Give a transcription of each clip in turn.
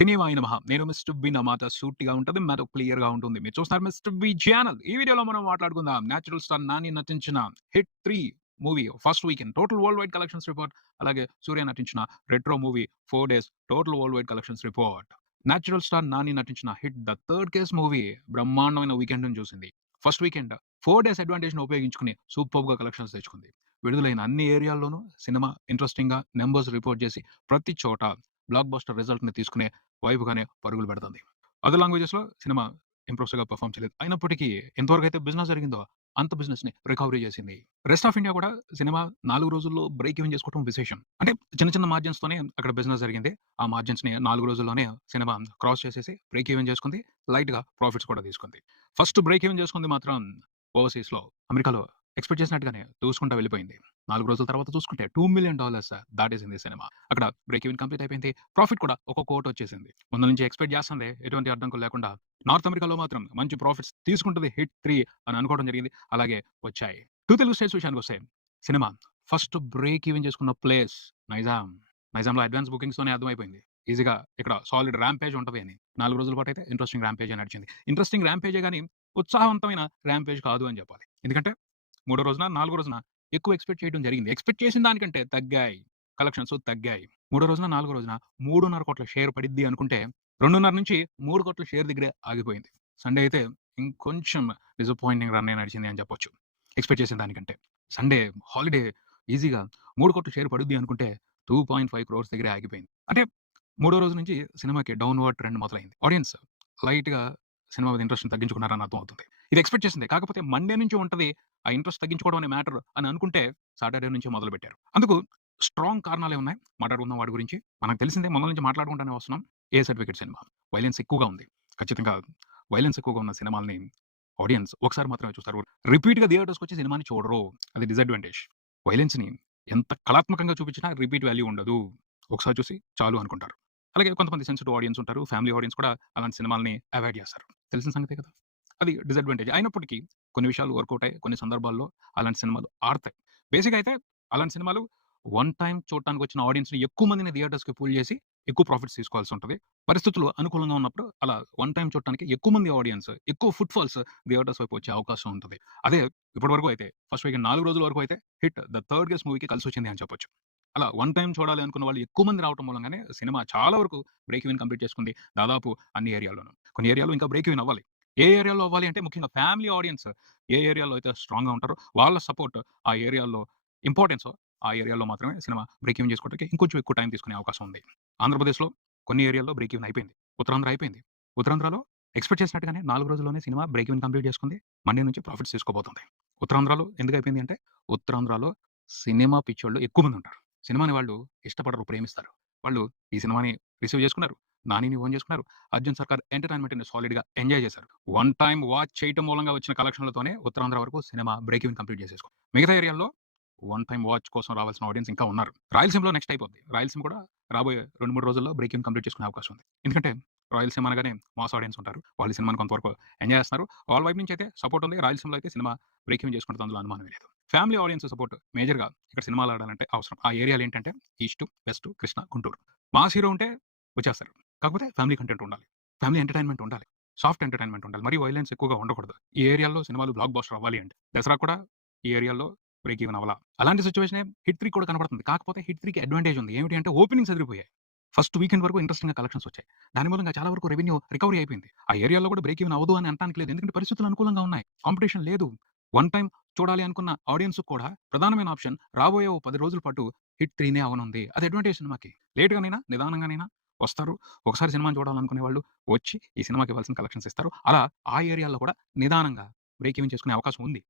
Cinema అయిన మహా. నేను మిస్టర్ బి నా మాట సూటిగా ఉంటది. మ్యాటర్ క్లియర్‌గా ఉంటుంది. మీరు చూస్తున్నారు మిస్టర్ బి ఛానల్. ఈ వీడియోలో మనం మాట్లాడుకుందాం. నేచురల్ స్టార్ నాని నటించిన 'hit 3' movie first weekend total world wide collections report. అలాగే సూర్య నటించిన 'retro' movie 4 days total world wide collections report. Natural star Nani నటించిన 'hit the third case' movie బ్రహ్మాండమైన వీకెండ్‌ని చూసింది. ఫస్ట్ వీకెండ్ 4 డేస్ అడ్వాంటేజ్‌ని ఉపయోగించుకొని సూపర్బ్‌గా కలెక్షన్స్ తెచ్చుకుంది. విడుదలైన అన్ని ఏరియాల్లోనూ సినిమా ఇంట్రెస్టింగ్‌గా నంబర్స్ రిపోర్ట్ చేసి ప్రతి చోట బ్లాక్ బస్టర్ రిజల్ట్‌ని తీసుకునే వైపుగానే పరుగులు పెడుతుంది. అదర్ లాంగ్వేజెస్‌లో సినిమా ఇంప్రెసివ్‌గా పెర్ఫార్మ్ చేయలేదు. అయినప్పటికీ ఎంతవరకైతే బిజినెస్ జరిగిందో అంత బిజినెస్‌ని రికవరీ చేసింది. రెస్ట్ ఆఫ్ ఇండియా కూడా సినిమా 4 రోజుల్లో బ్రేక్ ఈవెన్ చేసుకోవడం విశేషం. అంటే చిన్న చిన్న మార్జిన్స్‌తోనే అక్కడ బిజినెస్ జరిగింది. ఆ మార్జిన్స్‌ని 4 రోజుల్లోనే సినిమా క్రాస్ చేసేసి బ్రేక్ ఈవెన్ చేసుకుంది. లైట్‌గా ప్రాఫిట్స్ కూడా తీసుకుంది. ఫస్ట్ బ్రేక్ ఈవెన్ చేసుకుంది మాత్రం ఓవర్‌సీస్‌లో అమెరికాలో ఎక్స్‌పెక్ట్ చేసినట్టుగానే దూసుకుంటా వెళ్ళిపోయింది. 4 రోజుల తర్వాత చూసుకుంటే $2,000,000 దాటేసింది సినిమా. అక్కడ బ్రేక్ ఈవెన్ కంప్లీట్ అయిపోయింది. ప్రాఫిట్ కూడా ఒక కోటొచ్చేసింది. ముందు నుంచి ఎక్స్‌పెక్ట్ చేస్తుంది. ఎటువంటి అడ్డంకులు లేకుండా. నార్త్ అమెరికాలో మాత్రం మంచి ప్రాఫిట్స్ తీసుకుంటది 'హిట్ 3' అని అనుకోవడం జరిగింది. అలాగే వచ్చాయి. 2 తెలుగు స్టేట్స్ విషయానికొస్తే సినిమా ఫస్ట్ బ్రేక్ ఈవెన్ చేసుకున్న ప్లేస్ నైజాం. నైజాంలో అడ్వాన్స్ బుకింగ్స్‌తోనే అర్థమైపోయింది. ఈజీగా ఇక్కడ సాలిడ్ ర్యాంపేజ్ ఉంటది అని. 4 రోజుల పాటైతే ఇంట్రెస్టింగ్ ర్యాంపేజే నడిచింది. ఇంట్రెస్టింగ్ ర్యాంపేజే గాని ఉత్సాహవంతమైన ర్యాంపేజ్ కాదు అని చెప్పాలి. ఎందుకంటే మూడో రోజున, నాలుగో రోజున ఎక్కువ ఎక్స్‌పెక్ట్ చేయడం జరిగింది. ఎక్స్‌పెక్ట్ చేసిన దానికంటే తగ్గాయి. కలెక్షన్స్ తగ్గాయి. మూడో రోజున, నాలుగో రోజున 3.5 షేర్ పడిద్ది అనుకుంటే 2.5-3 షేర్ దగ్గరే ఆగిపోయింది. సండే అయితే ఇంకొంచెం డిసప్పాయింటింగ్ రన్నే నడిచింది అని చెప్పొచ్చు. ఎక్స్‌పెక్ట్ చేసిన దానికంటే. సండే హాలిడే ఈజీగా 3 షేర్ పడుద్ది అనుకుంటే 2.5 క్రోర్స్ దగ్గరే ఆగిపోయింది. అంటే మూడో రోజు నుంచి సినిమాకి డౌన్‌వర్డ్ ట్రెండ్ మొదలైంది. ఆడియన్స్ లైట్‌గా సినిమా మీద ఇంట్రెస్ట్‌ని తగ్గించుకున్నారని అర్థమవుతుంది. ఇది ఎక్స్‌పెక్ట్ చేసిందే. కాకపోతే మండే నుంచి ఉంటది. ఆ ఇంట్రెస్ట్ తగ్గించుకోవడం అనే మ్యాటర్ అని అనుకుంటే సాటర్‌డే నుంచే మొదలుపెట్టారు. అందుకు స్ట్రాంగ్ కారణాలే ఉన్నాయి. మాట్లాడుకుందాం వాటి గురించి. మనకు తెలిసిందే మొదల నుంచి మాట్లాడుకుంటూనే వస్తున్నాం. 'ఏ సర్టిఫికేట్' సినిమా. వైలెన్స్ ఎక్కువగా ఉంది. ఖచ్చితంగా వైలెన్స్ ఎక్కువగా ఉన్న సినిమాల్ని ఆడియన్స్ ఒకసారి మాత్రమే చూస్తారు. రిపీట్‌గా థియేటర్స్‌కొచ్చి సినిమాని చూడరు. అది డిసడ్వాంటేజ్. వైలెన్స్‌ని ఎంత కళాత్మకంగా చూపించినా రిపీట్ వాల్యూ ఉండదు. ఒకసారి చూసి చాలు అనుకుంటారు. అలాగే కొంతమంది సెన్సిటివ్ ఆడియన్స్ ఉంటారు. ఫ్యామిలీ ఆడియన్స్ కూడా అలాంటి సినిమాల్ని అవాయిడ్ చేస్తారు. తెలిసిన సంగతే కదా! అది డిసడ్వాంటేజ్. అయినప్పటికీ కొన్ని విషయాలు వర్కౌట్ అయ్యాయి. కొన్ని సందర్భాల్లో అలాంటి సినిమాలు ఆడతాయి. బేసిక్‌గా అయితే అలాంటి సినిమాలు వన్ టైమ్ చూడటానికొచ్చిన ఆడియన్స్‌ని ఎక్కువ మందిని థియేటర్స్‌కి పుల్ చేసి ఎక్కువ ప్రాఫిట్స్ తీసుకోవాల్సి ఉంటది. పరిస్థితులు అనుకూలంగా ఉన్నప్పుడు అలా వన్ టైమ్ చూడటానికి ఎక్కువ మంది ఆడియన్స్, ఎక్కువ ఫుట్‌ఫాల్స్ థియేటర్స్ వైపు వచ్చే అవకాశం ఉంటది. అదే ఇప్పటి వరకు అయితే ఫస్ట్ వీకెండ్ 4 రోజుల వరకు అయితే 'హిట్ ద థర్డ్ కేస్' మూవీకి కలిసొచ్చింది అని చెప్పొచ్చు. అలా వన్ టైమ్ చూడాలి అనుకున్న వాళ్ళు ఎక్కువ మంది రావటం మూలంగానే సినిమా చాలా వరకు బ్రేక్ ఈవెన్ కంప్లీట్ చేసుకుంది. దాదాపు అన్ని ఏరియాల్లోనూ. కొన్ని ఏరియాలో ఇంకా బ్రేక్ ఈవెన్ అవ్వాలి. ఏ ఏరియాలో అవ్వాలి అంటే ముఖ్యంగా ఫ్యామిలీ ఆడియన్స్ ఏ ఏరియాలో అయితే స్ట్రాంగ్‌గా ఉంటారో వాళ్ళ సపోర్ట్ ఆ ఏరియాలో ఇంపార్టెన్సో ఆ ఏరియాలో మాత్రమే సినిమా బ్రేక్ ఈవెన్ చేసుకోవడానికి ఇంకొంచెం ఎక్కువ టైం తీసుకునే అవకాశం ఉంది. ఆంధ్రప్రదేశ్‌లో కొన్ని ఏరియాల్లో బ్రేక్ ఈవెన్ అయిపోయింది. ఉత్తరాంధ్ర అయిపోయింది. ఉత్తరాంధ్రలో ఎక్స్‌పెక్ట్ చేసినట్టుగానే 4 రోజుల్లోనే సినిమా బ్రేక్ ఈవెన్ కంప్లీట్ చేసుకుంది. మండే నుంచి ప్రాఫిట్స్ తీసుకోబోతుంది. ఉత్తరాంధ్రలో ఎందుకు అయిపోయింది అంటే ఉత్తరాంధ్రలో సినిమా పిచ్చోళ్ళు ఎక్కువ మంది ఉంటారు. సినిమాని వాళ్ళు ఇష్టపడరు, ప్రేమిస్తారు. వాళ్ళు ఈ సినిమాని రిసీవ్ చేసుకున్నారు. నానిని ఓన్ చేసుకున్నారు. 'అర్జున్ సర్కార్' ఎంటర్‌టైన్‌మెంట్‌ని సాలిడ్‌గా ఎంజాయ్ చేశారు. వన్ టైమ్ వాచ్ చేయటం మూలంగా వచ్చిన కలెక్షన్‌లతోనే ఉత్తరాంధ్ర వరకు సినిమా బ్రేక్ ఈవెన్ కంప్లీట్ చేసేసుకుంది. మిగతా ఏరియాల్లో వన్ టైమ్ వాచ్ కోసం రావాల్సిన ఆడియన్స్ ఇంకా ఉన్నారు. రాయలసీమలో నెక్స్ట్ అయిపోద్ది. రాయలసీమ కూడా రాబోయే 2, 3 రోజుల్లో బ్రేక్ ఈవెన్ కంప్లీట్ చేసుకునే అవకాశం ఉంది. ఎందుకంటే రాయలసీమ అనగానే మాస్ ఆడియన్స్ ఉంటారు. వాళ్ళు ఈ సినిమాని కొంతవరకు ఎంజాయ్ చేస్తున్నారు. వాళ్ళ వైపు నుంచి అయితే సపోర్ట్ ఉంది. రాయలసీమలో అయితే సినిమా బ్రేక్ ఈవెన్ చేసుకుంటది. అందులో అనుమానమే లేదు. ఫ్యామిలీ ఆడియన్స్ సపోర్ట్ మేజర్‌గా ఇక్కడ సినిమాలు ఆడాలంటే అవసరం. ఆ ఏరియాలు ఏంటంటే east, west, Krishna, Guntur. Mass hero ఉంటే వచ్చేస్తారు. కాకపోతే ఫ్యామిలీ కంటెంట్ ఉండాలి. ఫ్యామిలీ ఎంటర్‌టైన్‌మెంట్ ఉండాలి. సాఫ్ట్ ఎంటర్‌టైన్‌మెంట్ ఉండాలి. మరీ వయలెన్స్ ఎక్కువగా ఉండకూడదు. ఈ ఏరియాలో సినిమాలు బ్లాక్ బస్టర్ అవ్వాలి అంటే. దసరా కూడా ఈ ఏరియాలో బ్రేక్ ఈవెన్ అవ్వాల. అలాంటి సిట్యుయేషనే 'హిట్ 3' కూడా కనపడుతుంది. కాకపోతే 'హిట్ 3'కి అడ్వాంటేజ్ ఉంది. ఏమిటి అంటే ఓపెనింగ్స్ అదిరిపోయాయి. ఫస్ట్ వీకెండ్ వరకు ఇంట్రెస్టింగ్‌గా కలెక్షన్స్ వచ్చాయి. దాని మూలంగా చాలా వరకు రెవెన్యూ రికవరీ అయిపోయింది. ఆ ఏరియాలో కూడా బ్రేక్ ఈవెన్ అవ్వదు అని అనటానికి లేదు. ఎందుకంటే పరిస్థితులు అనుకూలంగా ఉన్నాయి. కాంపిటీషన్ లేదు. వన్ టైమ్ చూడాలి అనుకున్న ఆడియన్స్‌కి కూడా ప్రధానమైన ఆప్షన్ రాబోయే ఓ 10 రోజుల పాటు 'హిట్ 3'నే అవ్వనుంది. అది అడ్వాంటేజ్ సినిమాకి. లేట్‌గానైనా, నిదానంగానైనా వస్తారు. ఒకసారి సినిమాని చూడాలనుకునే వాళ్ళు వచ్చి ఈ సినిమాకి ఇవ్వాల్సిన కలెక్షన్స్ ఇస్తారు. అలా ఆ ఏరియాలో కూడా నిదానంగా బ్రేక్ ఈవెన్ చేసుకునే అవకాశం ఉంది.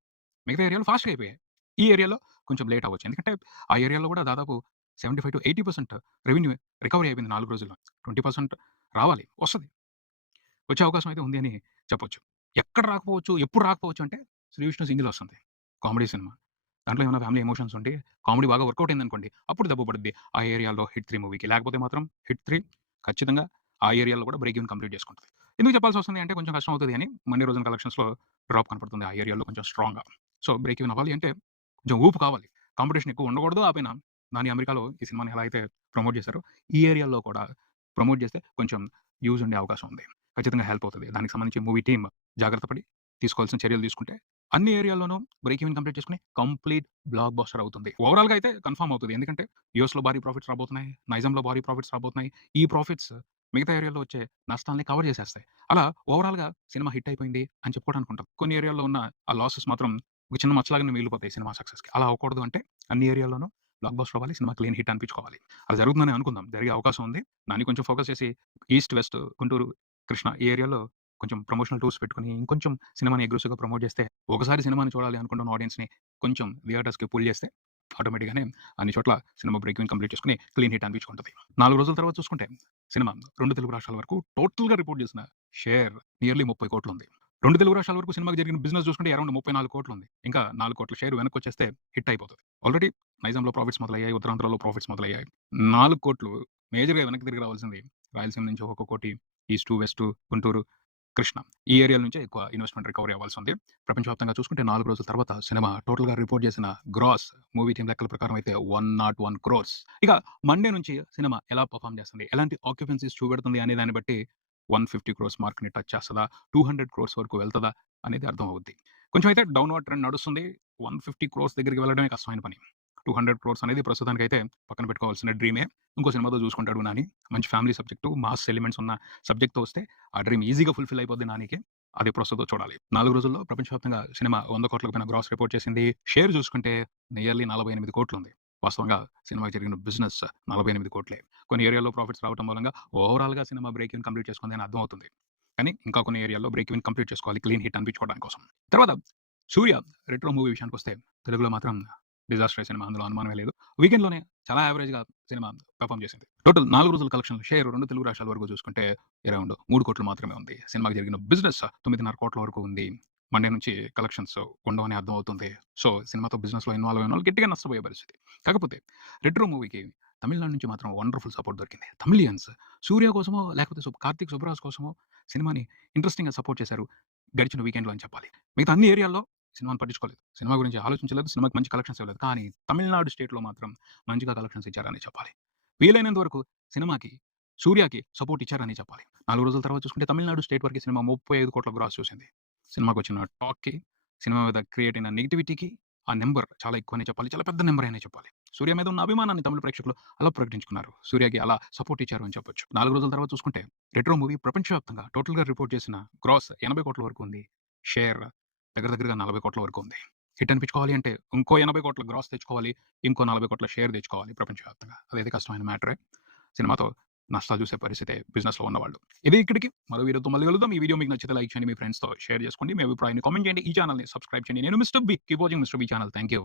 మిగతా ఏరియాలో ఫాస్ట్‌గా అయిపోయాయి. ఈ ఏరియాలో కొంచెం లేట్ అవ్వచ్చు. ఎందుకంటే ఆ ఏరియాలో కూడా దాదాపు 75-80% రెవెన్యూ రికవరీ అయిపోయింది 4 రోజుల్లో. 20% రావాలి. వస్తది. వచ్చే అవకాశం అయితే ఉంది అని చెప్పొచ్చు. ఎక్కడ రాకపోవచ్చు, ఎప్పుడు రాకపోవచ్చు అంటే 'శ్రీ విష్ణు సింగిల్' వస్తుంది. Comedy cinema. దాంట్లో ఏమైనా ఫ్యామిలీ ఎమోషన్స్ ఉండి కామెడీ బాగా వర్కౌట్ అయిందనుకోండి. అప్పుడు దెబ్బ పడుద్ది ఆ ఏరియాలో 'హిట్ 3' మూవీకి. లేకపోతే మాత్రం 'హిట్ 3' ఖచ్చితంగా ఆ ఏరియాలో కూడా బ్రేక్ ఈవెన్ కంప్లీట్ చేసుకుంటది. ఎందుకు చెప్పాల్సొస్తుంది అంటే కొంచెం కష్టం అవుతది అని మండే రోజున కలెక్షన్స్‌లో డ్రాప్ కనపడుతుంది ఆ ఏరియాలో కొంచెం స్ట్రాంగ్‌గా. సో, బ్రేక్ ఈవెన్ అవ్వాలి అంటే కొంచెం ఊపు కావాలి. కాంపిటీషన్ ఎక్కువ ఉండకూడదు. ఆ పైన నాని అమెరికాలో ఈ సినిమాని ఎలా అయితే ప్రమోట్ చేశారో ఈ ఏరియాలో కూడా ప్రమోట్ చేస్తే కొంచెం యూజ్ ఉండే అవకాశం ఉంది. ఖచ్చితంగా హెల్ప్ అవుతది. దానికి సంబంధించి మూవీ టీమ్ జాగ్రత్త పడి తీసుకోవాల్సిన చర్యలు తీసుకుంటే అన్ని ఏరియాల్లోనూ బ్రేక్ ఈవెన్ కంప్లీట్ చేసుకొని కంప్లీట్ బ్లాక్ బస్టర్ అవుతుంది. ఓవరాల్‌గా అయితే కన్ఫర్మ్ అవుతది. ఎందుకంటే యూఎస్‌లో భారీ ప్రాఫిట్స్ రాబోతున్నాయి. నైజాంలో భారీ ప్రాఫిట్స్ రాబోతున్నాయి. ఈ ప్రాఫిట్స్ మిగతా ఏరియాలో వచ్చే నష్టాల్ని కవర్ చేసేస్తాయి. అలా ఓవరాల్‌గా సినిమా హిట్ అయిపోయింది అని చెప్పుకోవడానికి ఉంటది. కొన్ని ఏరియాల్లో ఉన్న ఆ లాసెస్ మాత్రం ఒక చిన్న మచ్చలాగానే మిగిలిపోతాయి సినిమా సక్సెస్‌కి. అలా అవ్వకూడదు అంటే అన్ని ఏరియాల్లోనూ బ్లాక్ బస్టర్ అవ్వాలి. సినిమా క్లీన్ హిట్ అనిపించుకోవాలి. అలా జరుగుతుందని అనుకుందాం. జరిగే అవకాశం ఉంది. దాన్ని కొంచెం ఫోకస్ చేసి ఈస్ట్, వెస్ట్, గుంటూరు, కృష్ణా ఈ ఏరియాలో కొంచెం ప్రమోషనల్ టూర్స్ పెట్టుకొని ఇంకొంచెం సినిమాని అగ్రెసివ్‌గా ప్రమోట్ చేస్తే ఒకసారి సినిమాని చూడాలి అనుకుంటున్న ఆడియన్స్‌ని కొంచెం థియేటర్స్‌కి పుల్ చేస్తే ఆటోమేటిక్‌గానే అన్ని చోట్ల సినిమా బ్రేక్ ఈవెన్ కంప్లీట్ చేసుకొని క్లీన్ హిట్ అనిపించుకుంటది. 4 రోజుల తర్వాత చూసుకుంటే సినిమా 2 తెలుగు రాష్ట్రాల వరకు టోటల్‌గా రిపోర్ట్ చేసిన షేర్ నియర్లీ 30,00,00,000 ఉంది. 2 తెలుగు రాష్ట్రాల వరకు సినిమాకి జరిగిన బిజినెస్ చూసుకుంటే అరౌండ్ 34,00,00,000 ఉంది. ఇంకా 4,00,00,000 షేర్ వెనక్కొచ్చేస్తే హిట్ అయిపోతది. ఆల్రెడీ నైజాంలో ప్రాఫిట్స్ మొదలయ్యాయి. ఉత్తరాంధ్రలో ప్రాఫిట్స్ మొదలయ్యాయి. 4,00,00,000 మేజర్‌గా వెనక్కి తిరిగి రావాల్సింది రాయలసీమ నుంచి ఒక 1,00,00,000 ఈస్టు, వెస్టు, గుంటూరు, కృష్ణా ఈ ఏరియాల నుంచే ఎక్కువ ఇన్వెస్ట్‌మెంట్ రికవరీ అవ్వాల్సి ఉంది. ప్రపంచవ్యాప్తంగా చూసుకుంటే 4 రోజుల తర్వాత సినిమా టోటల్‌గా రిపోర్ట్ చేసిన గ్రాస్ మూవీ టీమ్ లెక్కల ప్రకారం అయితే 101 క్రోర్స్. ఇక మండే నుంచి సినిమా ఎలా పెర్ఫార్మ్ చేస్తుంది? ఎలాంటి ఆక్యుపెన్సీస్ చూపెడుతుంది అనే దాన్ని బట్టి 150 క్రోర్స్ మార్క్‌ని టచ్ చేస్తదా? 200 క్రోర్స్ వరకు వెళ్తదా? అనేది అర్థం అవుద్ది. కొంచెం అయితే డౌన్‌వర్డ్ ట్రెండ్ నడుస్తుంది. 150 క్రోర్స్ దగ్గరికి వెళ్ళడమే కష్టమైన పని. 200 క్రోర్స్ అనేది ప్రస్తుతానికైతే పక్కన పెట్టుకోవాల్సిన డ్రీమే. ఇంకో సినిమాతో చూసుకుంటాడు నాని. మంచి ఫ్యామిలీ సబ్జెక్టు, మాస్ ఎలిమెంట్స్ ఉన్న సబ్జెక్ట్‌తో వస్తే ఆ డ్రీమ్ ఈజీగా ఫుల్‌ఫిల్ అయిపోద్ది నానికి. అది ప్రస్తుతం చూడాలి. 4 రోజుల్లో ప్రపంచవ్యాప్తంగా సినిమా 100,00,00,000కి పైన గ్రాస్ రిపోర్ట్ చేసింది. షేర్ చూసుకుంటే నియర్లీ 48,00,00,000 ఉంది. వాస్తవంగా సినిమాకి జరిగిన బిజినెస్ 48,00,00,000 కొన్ని ఏరియాలో ప్రాఫిట్స్ రావటం మూలంగా ఓవరాల్‌గా సినిమా బ్రేక్ ఈవెన్ కంప్లీట్ చేసుకుంది అని అర్థమవుతుంది. కానీ ఇంకా కొన్ని ఏరియాల్లో బ్రేక్ ఈవెన్ కంప్లీట్ చేసుకోవాలి. క్లీన్ హిట్ అనిపించుకోవడానికి కోసం. తర్వాత 'సూర్య' రెట్రో మూవీ విషయానికొస్తే తెలుగులో మాత్రం డిజాస్టర్ సినిమా అందులో అనుమానమే లేదు. వీకెండ్‌లోనే చాలా యావరేజ్‌గా సినిమా పెర్ఫార్మ్ చేసింది. టోటల్ 4 రోజుల కలెక్షన్‌లు షేర్ 2 తెలుగు రాష్ట్రాల వరకు చూసుకుంటే అరౌండ్ 3,00,00,000 మాత్రమే ఉంది. సినిమాకి జరిగిన బిజినెస్ 9,500,00,000 వరకు ఉంది. మండే నుంచి కలెక్షన్స్ ఉండవని అర్థమవుతుంది. సో, సినిమాతో బిజినెస్‌లో ఇన్వాల్వ్ అయిన వాళ్ళు గట్టిగా నష్టపోయే పరిస్థితి. కాకపోతే రెట్రో మూవీకి తమిళనాడు నుంచి మాత్రం వండర్‌ఫుల్ సపోర్ట్ దొరికింది. తమిళియన్స్ 'సూర్య' కోసమో లేకపోతే 'కార్తీక్ సుబ్బరాజ్' కోసమో సినిమాని ఇంట్రెస్టింగ్‌గా సపోర్ట్ చేశారు గడిచిన వీకెండ్‌లో అని చెప్పాలి. మిగతా అన్ని ఏరియాల్లో సినిమాని పట్టించుకోలేదు. సినిమా గురించి ఆలోచించలేదు. సినిమాకి మంచి కలెక్షన్స్ ఇవ్వలేదు. కానీ తమిళనాడు స్టేట్‌లో మాత్రం మంచిగా కలెక్షన్స్ ఇచ్చారని చెప్పాలి. వీలైనంత వరకు సినిమాకి 'సూర్యకి' సపోర్ట్ ఇచ్చారని చెప్పాలి. 4 రోజుల తర్వాత చూసుకుంటే తమిళనాడు స్టేట్ వరకు సినిమా 35,00,00,000 గ్రాస్ చూసింది. సినిమాకొచ్చిన టాక్‌కి, సినిమా మీద క్రియేట్ అయిన నెగటివిటీకి ఆ నంబర్ చాలా ఎక్కువనే చెప్పాలి. చాలా పెద్ద నంబరే అనే చెప్పాలి. 'సూర్య' మీద ఉన్న అభిమానాన్ని తమిళ ప్రేక్షకులు అలా ప్రకటించుకున్నారు. 'సూర్యకి' అలా సపోర్ట్ ఇచ్చారు అని చెప్పొచ్చు. 4 రోజుల తర్వాత చూసుకుంటే రెట్రో మూవీ ప్రపంచవ్యాప్తంగా టోటల్‌గా రిపోర్ట్ చేసిన గ్రాస్ 80,00,00,000 వరకు ఉంది. షేర్ దగ్గరగా 40,00,00,000 వరకు ఉంది. హిట్ అనిపించుకోవాలి అంటే ఇంకో 80,00,00,000 గ్రాస్ తెచ్చుకోవాలి. ఇంకో 40,00,00,000 షేర్ తెచ్చుకోవాలి ప్రపంచవ్యాప్తంగా. అదైతే కష్టమైన మ్యాటరే. సినిమాతో నష్టాలు చూసే పరిస్థితే బిజినెస్‌లో ఉన్నవాళ్ళు. ఇది ఇక్కడికి మరో వీడియోతో మళ్ళీ కలుద్దాం. ఈ వీడియో మీకు నచ్చితే లైక్ చేయండి. మీ ఫ్రెండ్స్‌తో షేర్ చేసుకోండి. మీ అభిప్రాయాన్ని కామెంట్ చేయండి. ఈ ఛానెల్‌ని సబ్స్క్రైబ్ చేయండి. నేను mister B. Keep watching mister B channel. Thank you.